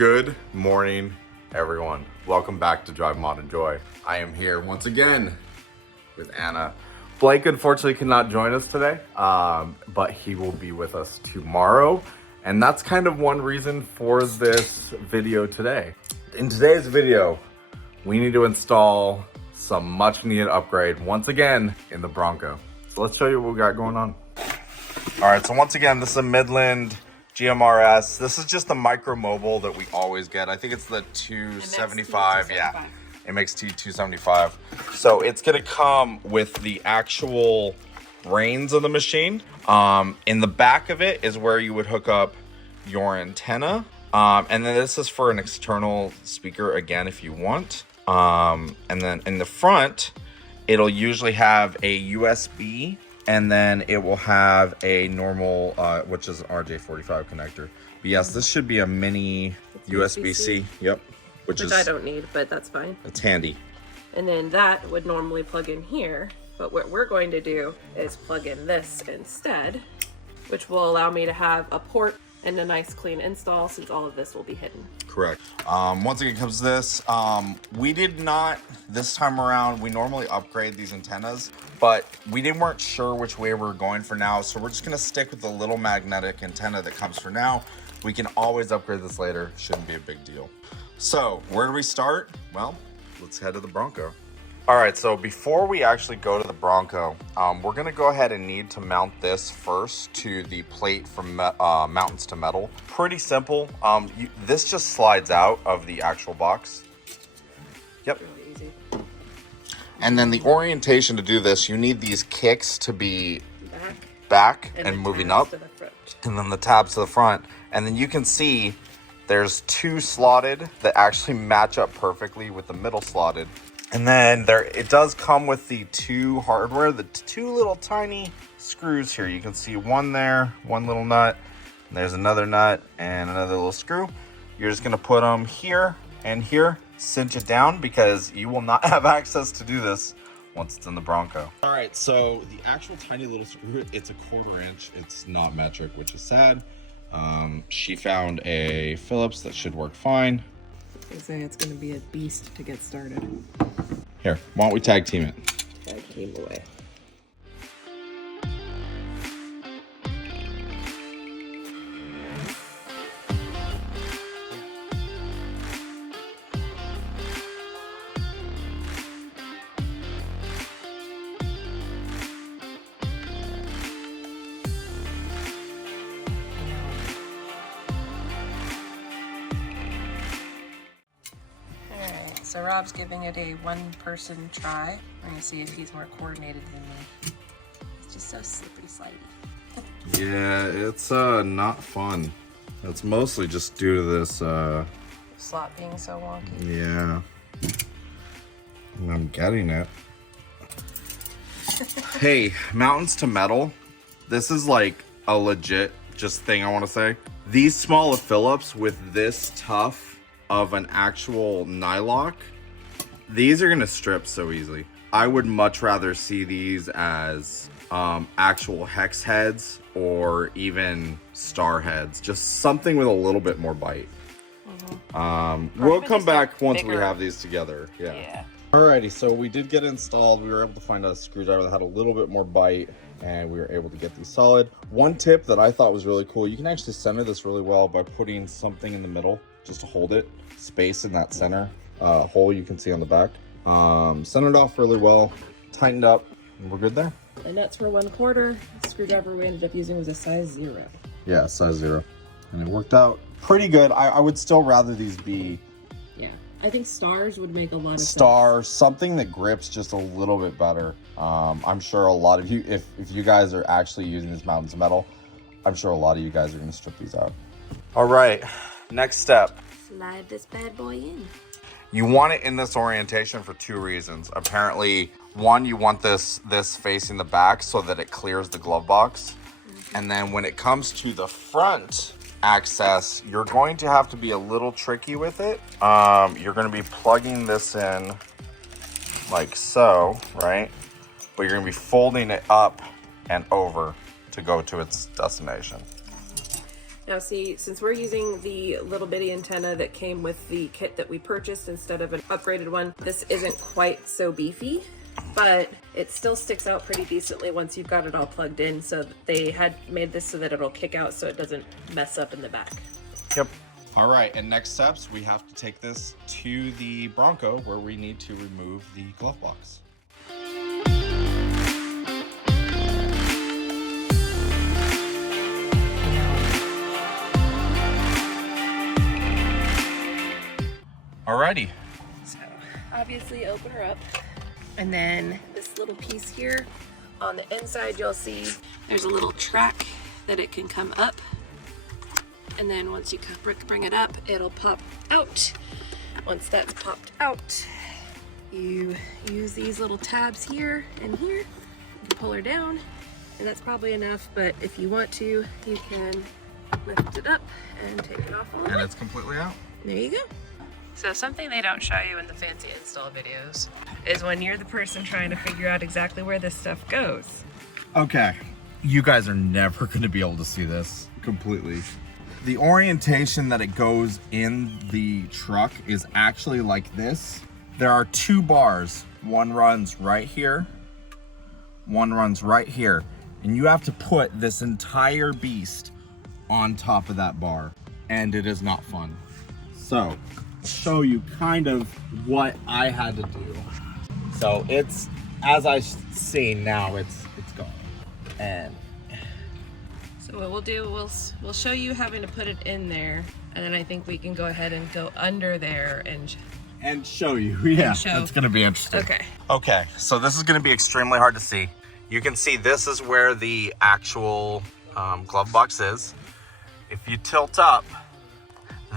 Good morning, everyone. Welcome back to Drivemodenjoy. I am here once again with Anna. Blake unfortunately cannot join us today, but he will be with us tomorrow. And that's kind of one reason for this video today. In today's video, we need to install some much needed upgrade once again in the Bronco. So let's show you what we got going on. All right, so once again, this is a Midland GMRS. This is just the Micromobile that we always get. I think it's the 275. Yeah, it makes T275. So it's gonna come with the actual brains of the machine. In the back of it is where you would hook up your antenna. And then this is for an external speaker again, if you want. And then in the front, it'll usually have a USB, and then it will have a normal, which is an RJ45 connector. But yes, this should be a mini USB-C. Yep. Which is, I don't need, but that's fine. It's handy. And then that would normally plug in here, but what we're going to do is plug in this instead, which will allow me to have a port and a nice clean install since all of this will be hidden. Correct. Once again comes this. We did not, this time around, we normally upgrade these antennas, but we weren't sure which way we were going for now, so we're just gonna stick with the little magnetic antenna that comes for now. We can always upgrade this later, shouldn't be a big deal. So, where do we start? Well, let's head to the Bronco. All right, so before we actually go to the Bronco, we're gonna go ahead and need to mount this first to the plate from Mountains2Metal. Pretty simple. This just slides out of the actual box. Yep. Really easy. And then the orientation to do this, you need these kicks to be back and moving up. And then the tabs to the front. And then you can see there's two slotted that actually match up perfectly with the middle slotted. And then it does come with the two hardware, the two little tiny screws here. You can see one there, one little nut, and there's another nut and another little screw. You're just gonna put them here and here, cinch it down because you will not have access to do this once it's in the Bronco. All right, so the actual tiny little screw, it's a 1/4 inch. It's not metric, which is sad. She found a Phillips that should work fine. I say it's going to be a beast to get started. Here, why don't we tag team it? Tag team away. So Rob's giving it a one-person try. We're gonna see if he's more coordinated than me. It's just so slippery slidey. Yeah, it's not fun. It's mostly just due to this slot being so wonky. Yeah. I'm getting it. Hey, Mountains2Metal. This is like a legit just thing I want to say. These smaller Phillips with this tough of an actual nylock, these are gonna strip so easily. I would much rather see these as actual hex heads or even star heads, just something with a little bit more bite. We'll come back once we have these together. Yeah. Alrighty, so we did get it installed. We were able to find a screwdriver that had a little bit more bite, and we were able to get these solid. One tip that I thought was really cool, you can actually center this really well by putting something in the middle just to hold it, space in that center hole you can see on the back. Centered off really well, tightened up, and we're good there. The nuts were 1/4. The screwdriver we ended up using was a size 0. Yeah, size 0. And it worked out pretty good. I would still rather these be... Yeah, I think stars would make a lot of sense. Something that grips just a little bit better. I'm sure a lot of you, if you guys are actually using this Mountains2Metal, I'm sure a lot of you guys are going to strip these out. All right, next step. Slide this bad boy in. You want it in this orientation for 2 reasons. Apparently, one, you want this facing the back so that it clears the glove box. And then when it comes to the front access, you're going to have to be a little tricky with it. You're going to be plugging this in like so, right? But you're going to be folding it up and over to go to its destination. Now see, since we're using the little bitty antenna that came with the kit that we purchased instead of an upgraded one, this isn't quite so beefy, but it still sticks out pretty decently once you've got it all plugged in. So they had made this so that it'll kick out so it doesn't mess up in the back. Yep. All right, and next steps, we have to take this to the Bronco where we need to remove the glove box. Alrighty. So obviously open her up, and then this little piece here on the inside, you'll see there's a little track that it can come up, and then once you bring it up, it'll pop out. Once that's popped out, you use these little tabs here and here. You can pull her down, and that's probably enough, but if you want to, you can lift it up and take it off all the way. And it's completely out. There you go. So something they don't show you in the fancy install videos is when you're the person trying to figure out exactly where this stuff goes. Okay, you guys are never going to be able to see this completely. The orientation that it goes in the truck is actually like this. There are two bars. One runs right here, one runs right here. And you have to put this entire beast on top of that bar. And it is not fun. So, show you kind of what I had to do. So it's, as I see now, it's gone. And so what we'll do, we'll show you having to put it in there, and then I think we can go ahead and go under there and show you. Yeah, it's gonna be interesting. Okay, so this is gonna be extremely hard to see. You can see this is where the actual glove box is. If you tilt up,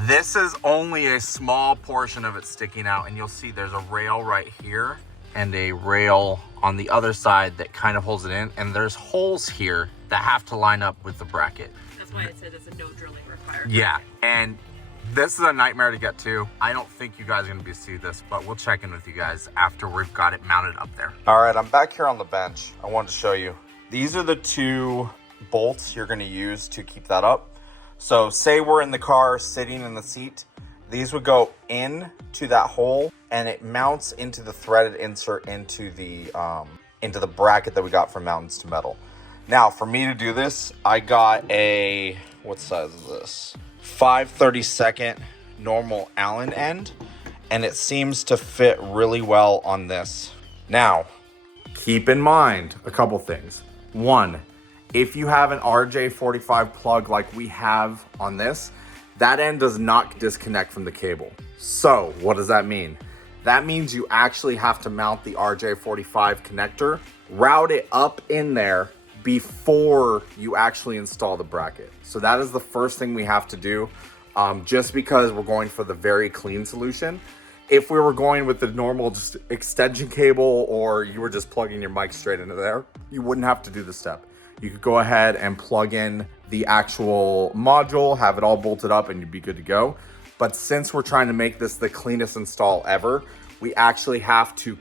this is only a small portion of it sticking out, and you'll see there's a rail right here and a rail on the other side that kind of holds it in, and there's holes here that have to line up with the bracket. That's why it said it's a no drilling required. Yeah, and this is a nightmare to get to. I don't think you guys are gonna be able to see this, but we'll check in with you guys after we've got it mounted up there. All right, I'm back here on the bench. I wanted to show you. These are the two bolts you're gonna use to keep that up. So say we're in the car sitting in the seat, these would go in to that hole, and it mounts into the threaded insert into the bracket that we got from Mountains2Metal. Now for me to do this, I got a, what size is this? 5/32 normal Allen end, and it seems to fit really well on this. Now, keep in mind a couple things. One, if you have an RJ45 plug like we have on this, that end does not disconnect from the cable. So what does that mean? That means you actually have to mount the RJ45 connector, route it up in there before you actually install the bracket. So that is the first thing we have to do, just because we're going for the very clean solution. If we were going with the normal just extension cable, or you were just plugging your mic straight into there, you wouldn't have to do the step. You could go ahead and plug in the actual module, have it all bolted up, and you'd be good to go. But since we're trying to make this the cleanest install ever, we actually have to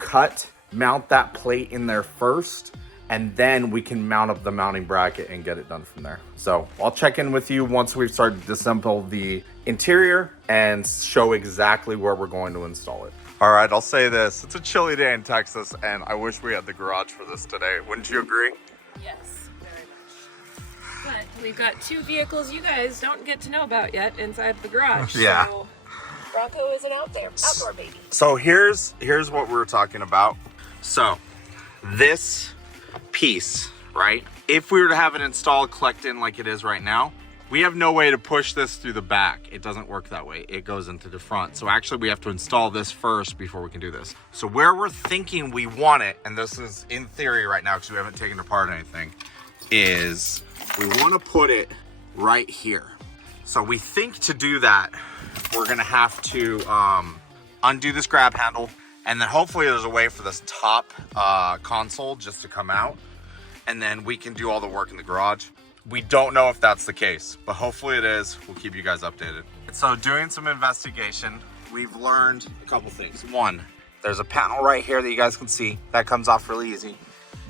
mount that plate in there first, and then we can mount up the mounting bracket and get it done from there. So I'll check in with you once we've started to disassemble the interior and show exactly where we're going to install it. All right, I'll say this. It's a chilly day in Texas, and I wish we had the garage for this today. Wouldn't you agree? Yes. But we've got two vehicles you guys don't get to know about yet inside the garage. Yeah. So Bronco isn't out there. Outdoor baby. So here's what we were talking about. So this piece, right? If we were to have it installed, collect in like it is right now, we have no way to push this through the back. It doesn't work that way. It goes into the front. So actually we have to install this first before we can do this. So where we're thinking we want it, and this is in theory right now because we haven't taken apart anything, is we want to put it right here. So we think to do that, we're gonna have to undo this grab handle, and then hopefully there's a way for this top console just to come out, and then we can do all the work in the garage. We don't know if that's the case, but hopefully it is. We'll keep you guys updated. So doing some investigation, we've learned a couple things. One, there's a panel right here that you guys can see. That comes off really easy.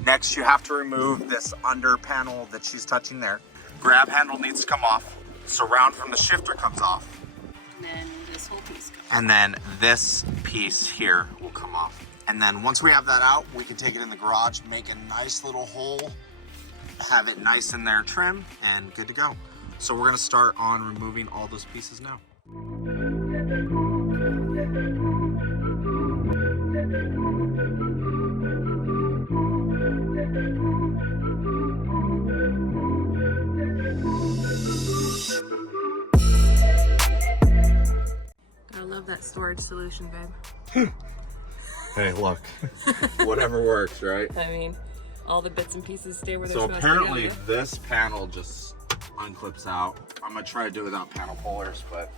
Next, you have to remove this under panel that she's touching there. Grab handle needs to come off. surround from the shifter comes off. And then this whole piece comes And then this piece here will come off. And then once we have that out, we can take it in the garage, make a nice little hole, have it nice in there trim, and good to go. So we're gonna start on removing all those pieces now. I love that storage solution, babe. Hey, look, whatever works, right? I mean, all the bits and pieces stay where they're So supposed to be. apparently this panel just unclips out. I'm gonna try to do it without panel pullers, but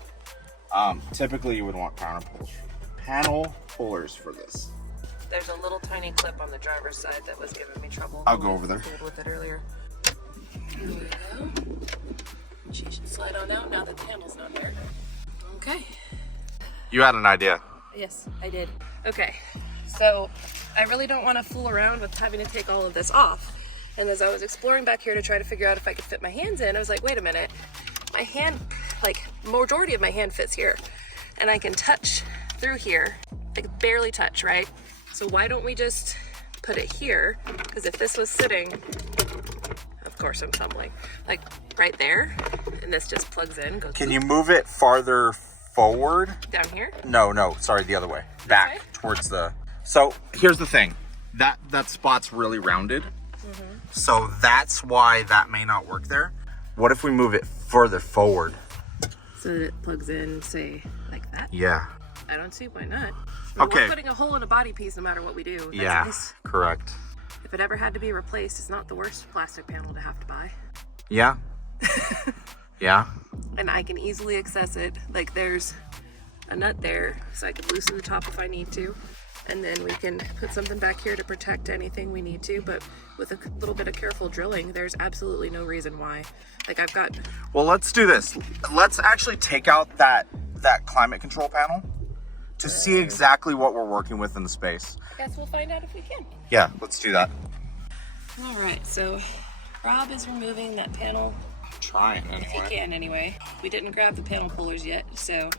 typically you would want panel pullers for this. There's a little tiny clip on the driver's side that was giving me trouble. I'll go over there. I with it earlier. There we go. She should slide on out now that the handle's not there. Okay. You had an idea. Yes, I did. Okay, so I really don't want to fool around with having to take all of this off. And as I was exploring back here to try to figure out if I could fit my hands in, I was like, wait a minute, my hand, like majority of my hand fits here and I can touch through here, like barely touch, right? So why don't we just put it here? Because if this was sitting, of course I'm fumbling, like right there, and this just plugs in, goes. Can you move it farther forward? Down here? No, sorry, the other way. Back towards the... So here's the thing. That spot's really rounded. So that's why that may not work there. What if we move it further forward? So that it plugs in, say, like that? Yeah. I don't see why not. Okay. We're putting a hole in a body piece no matter what we do. That's Yeah, nice. correct. If it ever had to be replaced, it's not the worst plastic panel to have to buy. Yeah. Yeah. And I can easily access it. Like there's a nut there, so I can loosen the top if I need to. And then we can put something back here to protect anything we need to. But with a little bit of careful drilling, there's absolutely no reason why. Like I've got... Well, let's do this. Let's actually take out that climate control panel to see exactly what we're working with in the space. I guess we'll find out if we can. Yeah, let's do that. All right, so Rob is removing that panel. Trying If he can anyway. We didn't grab the panel pullers yet, so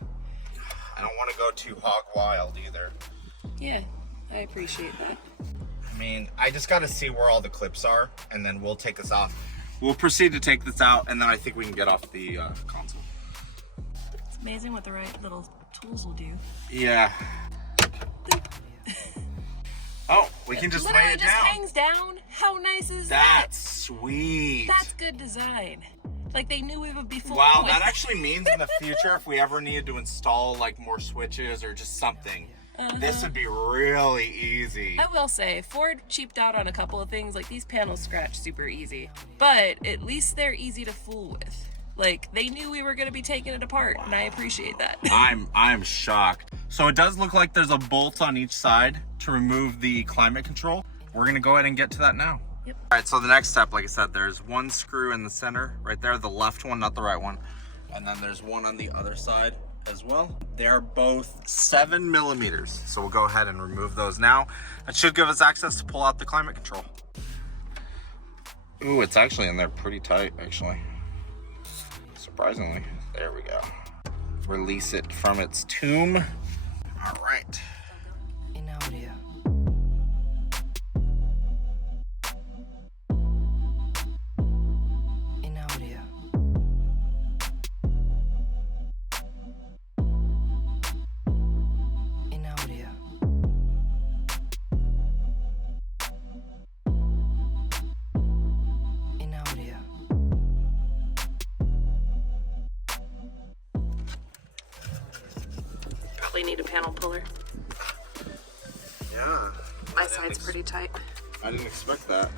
I don't want to go too hog wild either. yeah, I appreciate that. I mean, I just got to see where all the clips are, and then we'll take this off. We'll proceed to take this out, and then I think we can get off the console. It's amazing what the right little tools will do. Yeah. Oh, we can just lay Literally it just down. hangs down. How nice is that? That's sweet. That's good design. Like they knew we would be full. Wow, that actually means in the future, if we ever needed to install like more switches or just something, this would be really easy. I will say, Ford cheaped out on a couple of things. Like these panels scratch super easy, but at least they're easy to fool with. Like they knew we were going to be taking it apart, and I appreciate that. I'm shocked. So it does look like there's a bolt on each side to remove the climate control. We're gonna go ahead and get to that now. Yep. All right, so the next step, like I said, there's one screw in the center right there, the left one, not the right one. And then there's one on the other side as well. They're both 7 millimeters. So we'll go ahead and remove those now. That should give us access to pull out the climate control. Ooh, it's actually in there pretty tight, actually. Surprisingly. There we go. Release it from its tomb. All right. In audio. In audio. In audio. In audio. Probably need a panel puller. Yeah. My side's pretty tight. I didn't expect that.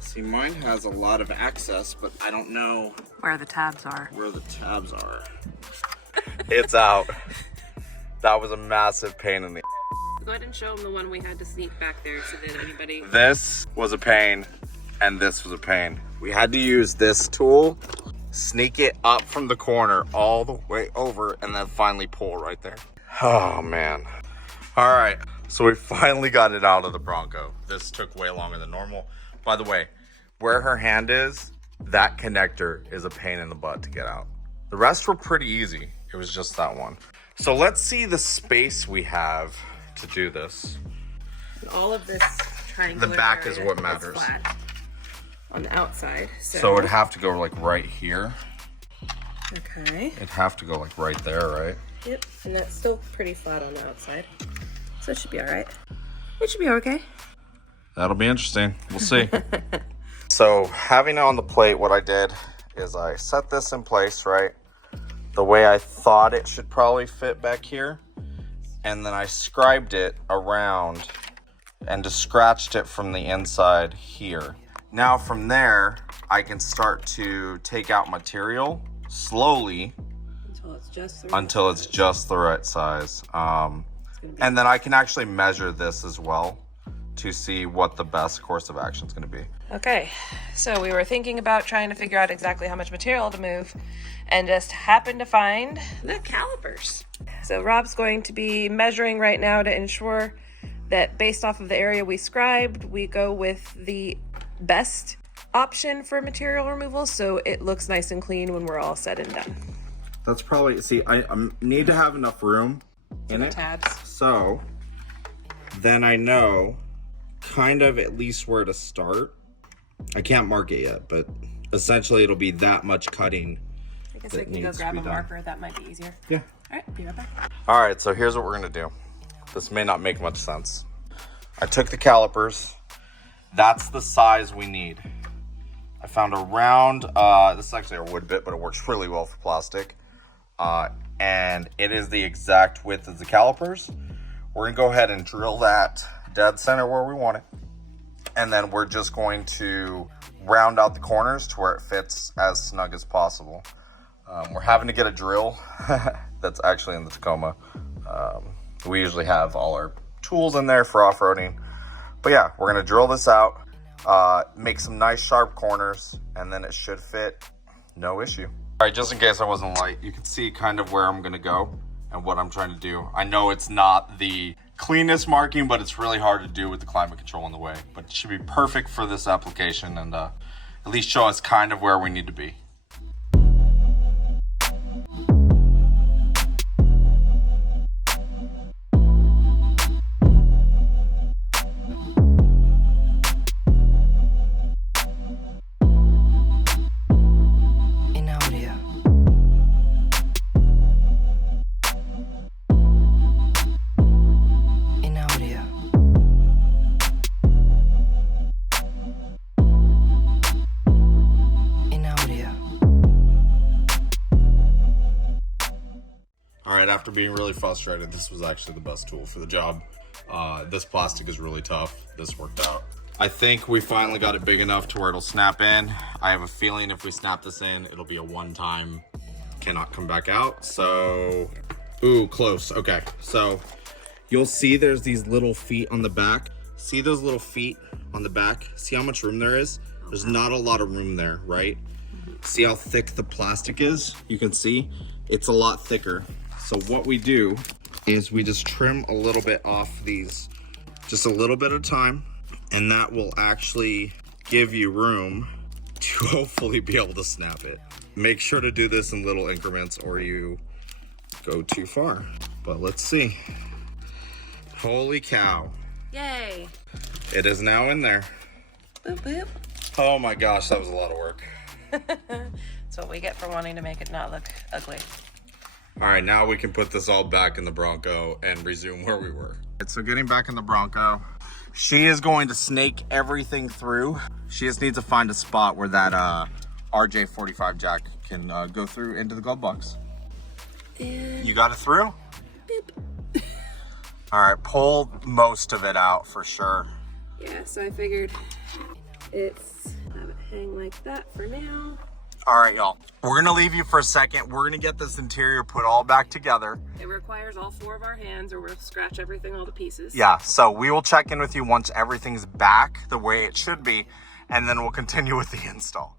See, mine has a lot of access, but I don't know Where the tabs are. where the tabs are. It's out. That was a massive pain in the... Go ahead and show them the one we had to sneak back there so that anybody... This was a pain, and this was a pain. We had to use this tool, sneak it up from the corner all the way over, and then finally pull right there. Oh, man. All right, so we finally got it out of the Bronco. This took way longer than normal. By the way, where her hand is, that connector is a pain in the butt to get out. The rest were pretty easy. It was just that one. So let's see the space we have to do this. And all of this triangular The back is area what matters. flat on the outside. So it'd have to go like right here. Okay. It'd have to go like right there, right? Yep. And that's still pretty flat on the outside. So it should be all right. It should be okay. That'll be interesting. We'll see. So having it on the plate, what I did is I set this in place, right? The way I thought it should probably fit back here. And then I scribed it around and just scratched it from the inside here. Now from there, I can start to take out material slowly until it's just the right size. And then I can actually measure this as well to see what the best course of action is going to be. Okay, so we were thinking about trying to figure out exactly how much material to move and just happened to find the calipers. So Rob's going to be measuring right now to ensure that based off of the area we scribed, we go with the best option for material removal so it looks nice and clean when we're all said and done. That's probably, see, I need to have enough room in it. Tabs. So then I know kind of at least where to start. I can't mark it yet, but essentially it'll be that much cutting. I guess we can go grab a marker. That might be easier. Yeah. All right, be right back. All right, so here's what we're gonna do. This may not make much sense. I took the calipers. That's the size we need. I found a round, this is actually a wood bit, but it works really well for plastic. And it is the exact width of the calipers. We're gonna go ahead and drill that dead center where we want it. And then we're just going to round out the corners to where it fits as snug as possible. We're having to get a drill that's actually in the Tacoma. We usually have all our tools in there for off-roading. But yeah, we're gonna drill this out, make some nice sharp corners, and then it should fit, no issue. All right, just in case I wasn't light, you can see kind of where I'm gonna go and what I'm trying to do. I know it's not the cleanest marking, but it's really hard to do with the climate control in the way. But it should be perfect for this application and at least show us kind of where we need to be. After being really frustrated, this was actually the best tool for the job. This plastic is really tough. This worked out. I think we finally got it big enough to where it'll snap in. I have a feeling if we snap this in, it'll be a one-time, cannot come back out. So, ooh, close. Okay, so you'll see there's these little feet on the back. See those little feet on the back? See how much room there is? There's not a lot of room there, right? See how thick the plastic is? You can see it's a lot thicker. So what we do is we just trim a little bit off these, just a little bit at a time, and that will actually give you room to hopefully be able to snap it. Make sure to do this in little increments or you go too far. But let's see. Holy cow. Yay. It is now in there. Boop, boop. Oh my gosh, that was a lot of work. That's what we get for wanting to make it not look ugly. All right, now we can put this all back in the Bronco and resume where we were. So getting back in the Bronco, she is going to snake everything through. She just needs to find a spot where that RJ45 jack can go through into the glove box. And you got it through? Boop. All right, pull most of it out for sure. Yeah, so I figured have it hang like that for now. All right, y'all. We're gonna leave you for a second. We're gonna get this interior put all back together. It requires all 4 of our hands or we'll scratch everything all to pieces. Yeah, so we will check in with you once everything's back the way it should be, and then we'll continue with the install.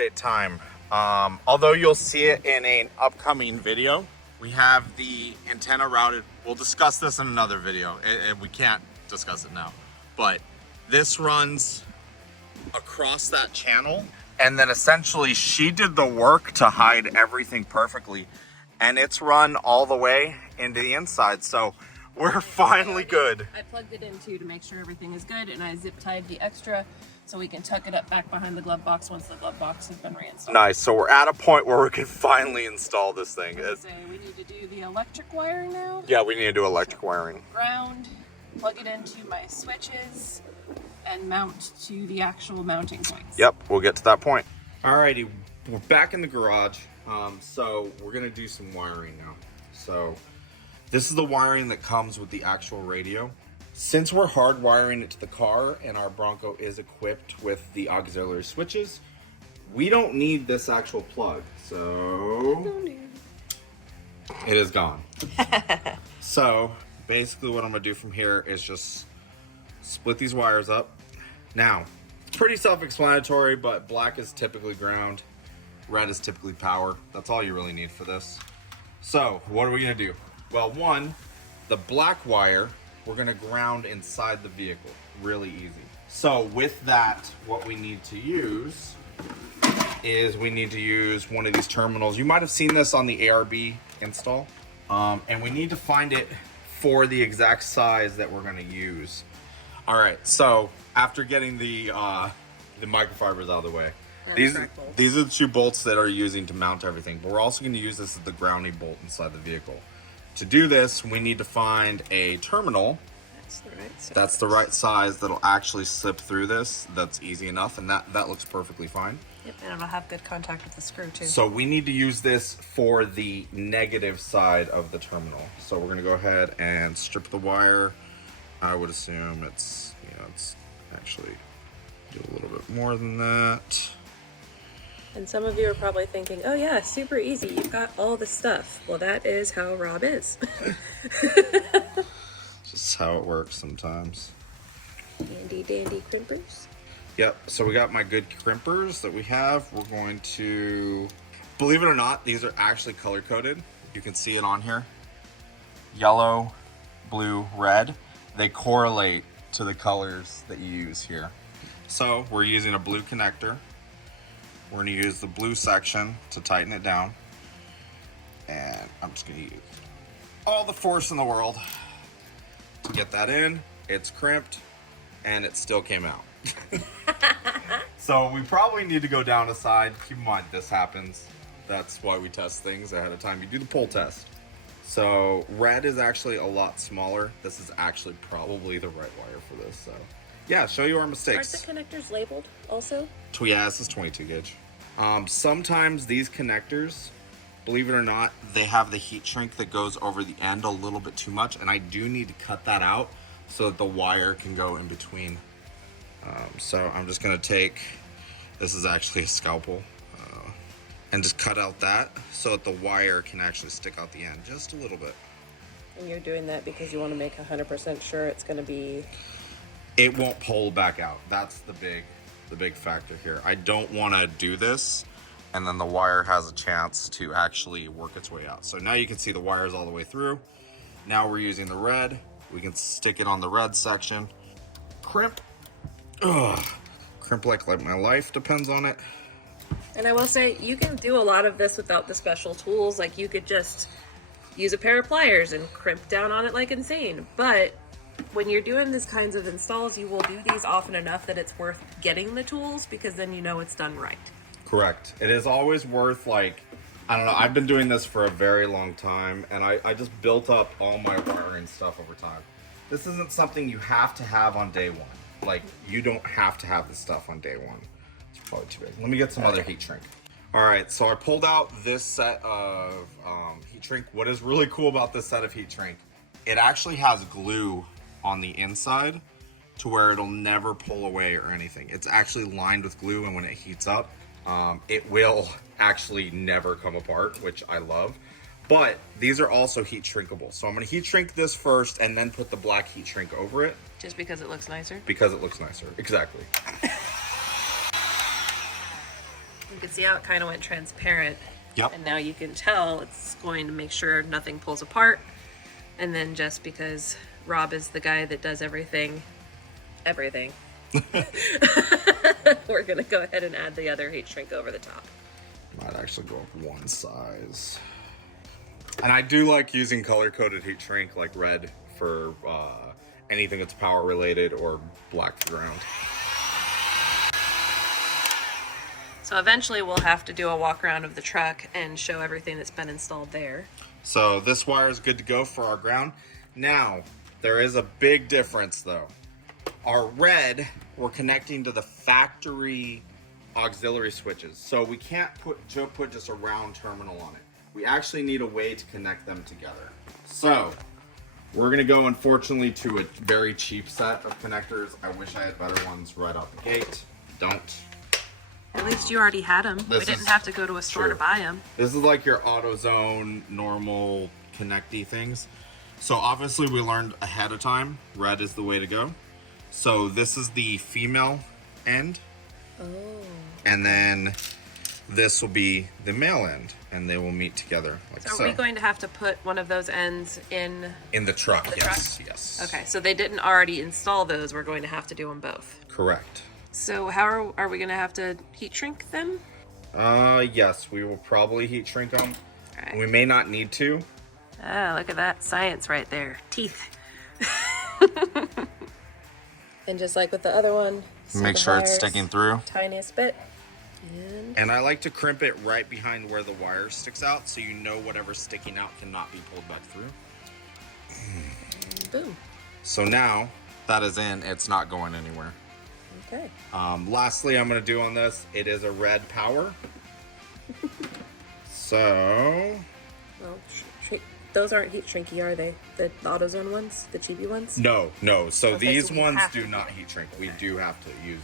update time. Although you'll see it in an upcoming video, we have the antenna routed. We'll discuss this in another video, and we can't discuss it now. But this runs across that channel, and then essentially she did the work to hide everything perfectly, and it's run all the way into the inside. So we're finally good. I plugged it in too to make sure everything is good, and I zip tied the extra so we can tuck it up back behind the glove box once the glove box has been reinstalled. Nice. So we're at a point where we can finally install this thing. We need to do the electric wiring now. Yeah, we need to do electric wiring. Ground, plug it into my switches, and mount to the actual mounting points. Yep, we'll get to that point. Alrighty, we're back in the garage. So we're gonna do some wiring now. So this is the wiring that comes with the actual radio. Since we're hardwiring it to the car and our Bronco is equipped with the auxiliary switches, we don't need this actual plug. So it is gone. So basically what I'm gonna do from here is just split these wires up. Now, it's pretty self-explanatory, but black is typically ground, red is typically power. That's all you really need for this. So what are we gonna do? Well, one, the black wire, we're gonna ground inside the vehicle. Really easy. So with that, what we need to use is we need to use one of these terminals. You might have seen this on the ARB install. And we need to find it for the exact size that we're gonna use. All right, so after getting the microfibers out of the way, these are the two bolts that are using to mount everything, but we're also gonna use this as the grounding bolt inside the vehicle. To do this, we need to find a terminal. That's the right size that'll actually slip through this. That's easy enough, and that looks perfectly fine. Yep, and it'll have good contact with the screw too. So we need to use this for the negative side of the terminal. So we're gonna go ahead and strip the wire. I would assume it's actually do a little bit more than that. And some of you are probably thinking, oh yeah, super easy, you've got all the stuff. Well, that is how Rob is. Just how it works sometimes. Handy dandy crimpers. Yep, so we got my good crimpers that we have. We're going to, believe it or not, these are actually color coded. You can see it on here. Yellow, blue, red. They correlate to the colors that you use here. So we're using a blue connector. We're gonna use the blue section to tighten it down. And I'm just gonna use all the force in the world to get that in. It's crimped and it still came out. So we probably need to go down a side. Keep in mind this happens. That's why we test things ahead of time. You do the pull test. So red is actually a lot smaller. This is actually probably the right wire for this. So yeah, show you our mistakes. Aren't the connectors labeled also? Yeah, this is 22 gauge. Sometimes these connectors, believe it or not, they have the heat shrink that goes over the end a little bit too much, and I do need to cut that out so that the wire can go in between. So I'm just gonna take, this is actually a scalpel, and just cut out that so that the wire can actually stick out the end just a little bit. And you're doing that because you want to make 100% sure it's going to be... It won't pull back out. That's the big factor here. I don't want to do this and then the wire has a chance to actually work its way out. So now you can see the wires all the way through. Now we're using the red. We can stick it on the red section. Crimp. Ugh. Crimp like my life depends on it. And I will say, you can do a lot of this without the special tools. Like, you could just use a pair of pliers and crimp down on it like insane. But when you're doing these kinds of installs, you will do these often enough that it's worth getting the tools, because then you know it's done right. Correct. It is always worth, like, I don't know, I've been doing this for a very long time, and I just built up all my wiring stuff over time. This isn't something you have to have on day one. Like, you don't have to have this stuff on day one. It's probably too big. Let me get some other heat shrink. All right, so I pulled out this set of heat shrink. What is really cool about this set of heat shrink, it actually has glue on the inside to where it'll never pull away or anything. It's actually lined with glue, and when it heats up, it will actually never come apart, which I love. But these are also heat shrinkable. So I'm gonna heat shrink this first and then put the black heat shrink over it. Just because it looks nicer? Because it looks nicer, exactly. You can see how it kind of went transparent. Yep. And now you can tell it's going to make sure nothing pulls apart. And then just because Rob is the guy that does everything, we're gonna go ahead and add the other heat shrink over the top. Might actually go up one size. And I do like using color-coded heat shrink like red for anything that's power related or black for ground. So eventually we'll have to do a walk around of the truck and show everything that's been installed there. So this wire is good to go for our ground. Now, there is a big difference though. Our red, we're connecting to the factory auxiliary switches. So we can't put just a round terminal on it. We actually need a way to connect them together. So we're gonna go, unfortunately, to a very cheap set of connectors. I wish I had better ones right out the gate. Don't. At least you already had them. We didn't have to go to a store to buy them. This is like your AutoZone normal connecty things. So obviously we learned ahead of time, red is the way to go. So this is the female end. Oh. And then this will be the male end, and they will meet together like so. Are we going to have to put one of those ends in the truck? Yes, truck? yes. Okay, so they didn't already install those. We're going to have to do them both. Correct. So how are we going to have to heat shrink them? Yes, we will probably heat shrink them. All right. We may not need to. Ah, look at that science right there. Teeth. And just like with the other one, Make sure it's sticking through. Tiniest bit. And I like to crimp it right behind where the wire sticks out, so you know whatever's sticking out cannot be pulled back through. Boom. So now that is in, it's not going anywhere. Okay. Lastly, I'm going to do on this, it is a red power. So Well, those aren't heat shrinky, are they? The AutoZone ones? The cheapy ones? no. So Okay, these so we ones have do to. not heat shrink. We do have to use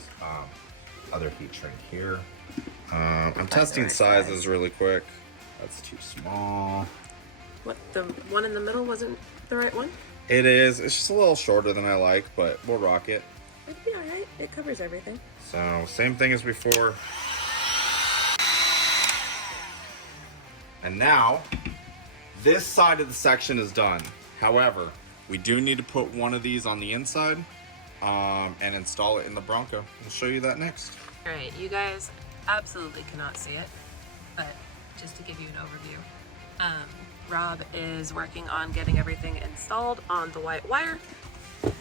other heat shrink here. I'm testing right sizes size. really quick. That's too small. What, the one in the middle wasn't the right one? It is. It's just a little shorter than I like, but we'll rock it. It'd be alright. It covers everything. So same thing as before. And now this side of the section is done. However, we do need to put one of these on the inside and install it in the Bronco. We'll show you that next. Alright, you guys absolutely cannot see it, but just to give you an overview, Rob is working on getting everything installed on the white wire.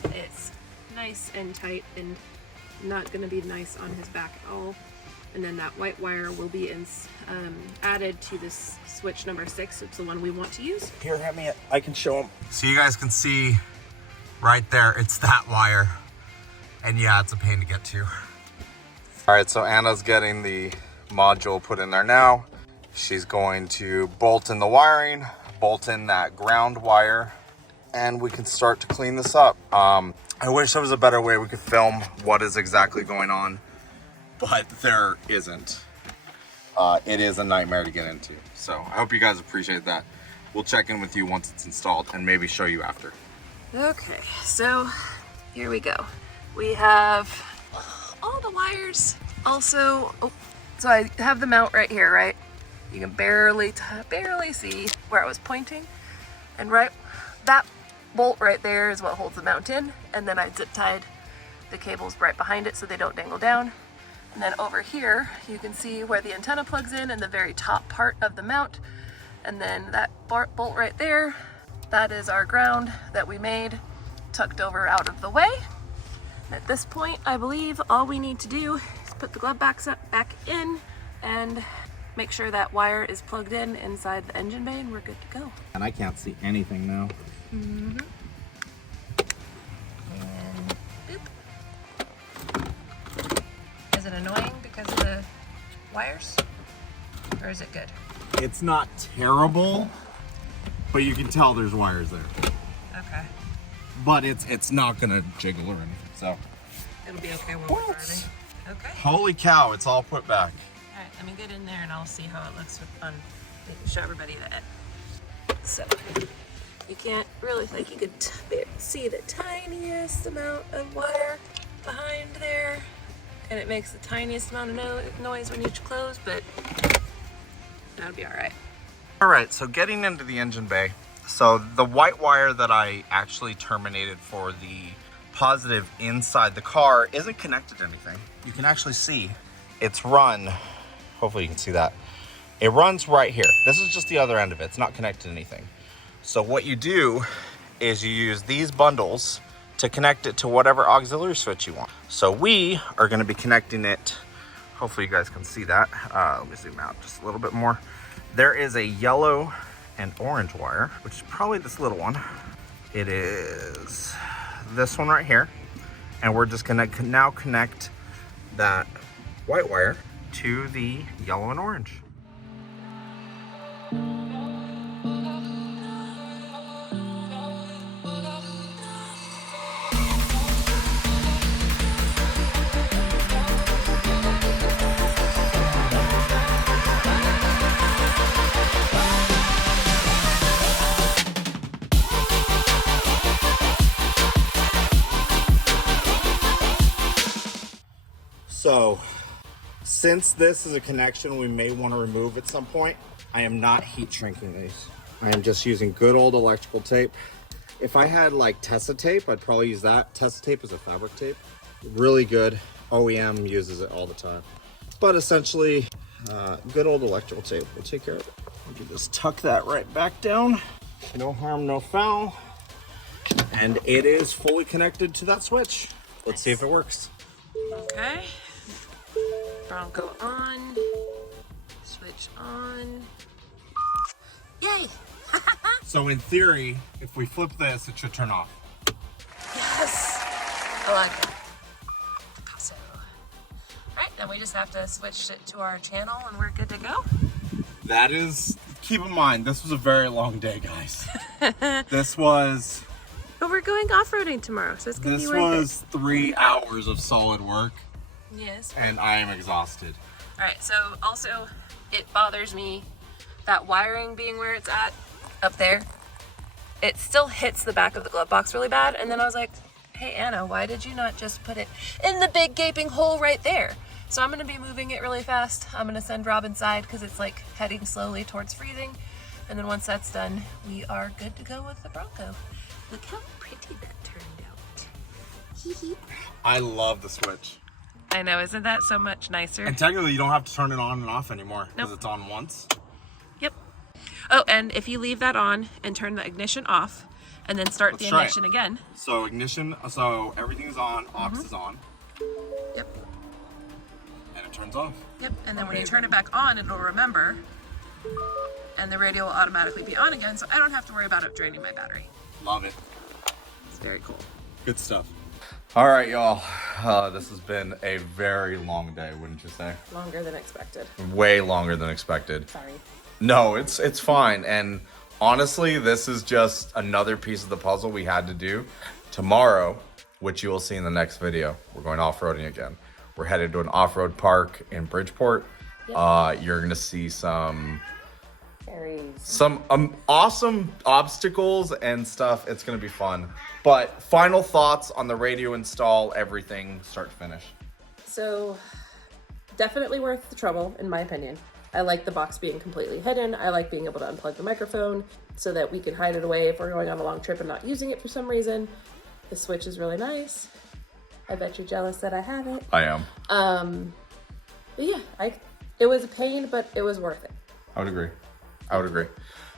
It's nice and tight and not going to be nice on his back at all. And then that white wire will be added to this switch number 6. It's the one we want to use. Here, hand me it. I can show them. So you guys can see right there, it's that wire. And yeah, it's a pain to get to. All right, so Anna's getting the module put in there now. She's going to bolt in the wiring, bolt in that ground wire, and we can start to clean this up. I wish there was a better way we could film what is exactly going on, but there isn't. It is a nightmare to get into. So I hope you guys appreciate that. We'll check in with you once it's installed and maybe show you after. Okay, so here we go. We have all the wires. Also, so I have the mount right here, right? You can barely see where I was pointing. And right, that bolt right there is what holds the mount in. And then I zip tied the cables right behind it so they don't dangle down. And then over here, you can see where the antenna plugs in the very top part of the mount. And then that bolt right there, that is our ground that we made, tucked over out of the way. And at this point, I believe all we need to do is put the glove box back in and make sure that wire is plugged in inside the engine bay and we're good to go. And I can't see anything now. Mm-hmm. And boop. Is it annoying because of the wires? Or is it good? It's not terrible, but you can tell there's wires there. Okay. But it's not gonna jiggle or anything, so. It'll be okay when we're driving. Okay. Holy cow, it's all put back. All right, let me get in there and I'll see how it looks on, show everybody that. So, you can't really, like you could see the tiniest amount of wire behind there. and it makes the tiniest amount of noise when you close, but that'll be all right. All right, so getting into the engine bay. So the white wire that I actually terminated for the positive inside the car isn't connected to anything. You can actually see it's run, hopefully you can see that. It runs right here. This is just the other end of it. It's not connected to anything. So what you do is you use these bundles to connect it to whatever auxiliary switch you want. So we are gonna be connecting it, hopefully you guys can see that. Let me zoom out just a little bit more. There is a yellow and orange wire, which is probably this little one. It is this one right here. And we're just gonna now connect that white wire to the yellow and orange. So, since this is a connection we may want to remove at some point, I am not heat shrinking these. I am just using good old electrical tape. If I had like Tessa tape, I'd probably use that. Tessa tape is a fabric tape. Really good. OEM uses it all the time. But essentially, good old electrical tape will take care of it. I'll just tuck that right back down. No harm, no foul. And it is fully connected to that switch. Let's see if it works. Okay. Bronco on. Switch on. Yay! So in theory, if we flip this, it should turn off. Yes! I like it. So, alright, then we just have to switch it to our channel and we're good to go. That is, keep in mind, this was a very long day, guys. This was... But we're going off-roading tomorrow, so it's gonna be worth it. This was 3 hours of solid work. Yes. And I am exhausted. Alright, so also, it bothers me that wiring being where it's at, up there, it still hits the back of the glove box really bad. And then I was like, hey Anna, why did you not just put it in the big gaping hole right there? So I'm gonna be moving it really fast. I'm gonna send Rob inside because it's like heading slowly towards freezing. And then once that's done, we are good to go with the Bronco. Look how pretty that turned out. I love the switch. I know, isn't that so much nicer? And technically you don't have to turn it on and off anymore because Nope. it's on once. Yep. Oh, and if you leave that on and turn the ignition off and then start Let's the try ignition it. again. So ignition, so everything is on, aux is on, Yep. and it turns off. Yep. And then when you turn it back on, it'll remember and the radio will automatically be on again, so I don't have to worry about it draining my battery. Love it. It's very cool. Good stuff. All right, y'all. This has been a very long day, wouldn't you say? Longer than expected. Way longer than expected. Sorry. No, it's fine. And honestly, this is just another piece of the puzzle we had to do. Tomorrow, which you will see in the next video, we're going off-roading again. We're headed to an off-road park in Bridgeport. Yep. You're gonna see some awesome obstacles and stuff. It's gonna be fun. But final thoughts on the radio install, everything start to finish. So definitely worth the trouble, in my opinion. I like the box being completely hidden. I like being able to unplug the microphone so that we can hide it away if we're going on a long trip and not using it for some reason. The switch is really nice. I bet you're jealous that I have it. I am. But yeah, it was a pain, but it was worth it. I would agree. I would agree.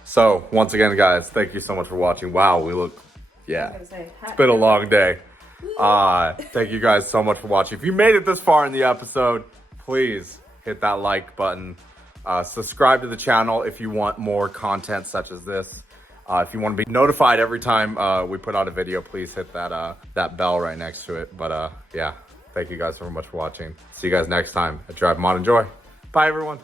So once again, guys, thank you so much for watching. Wow, we look, yeah, it's been a long day. Thank you guys so much for watching. If you made it this far in the episode, please hit that like button. Subscribe to the channel if you want more content such as this. If you want to be notified every time we put out a video, please hit that bell right next to it. But yeah, thank you guys so much for watching. See you guys next time at Drivemodenjoy. Bye, everyone.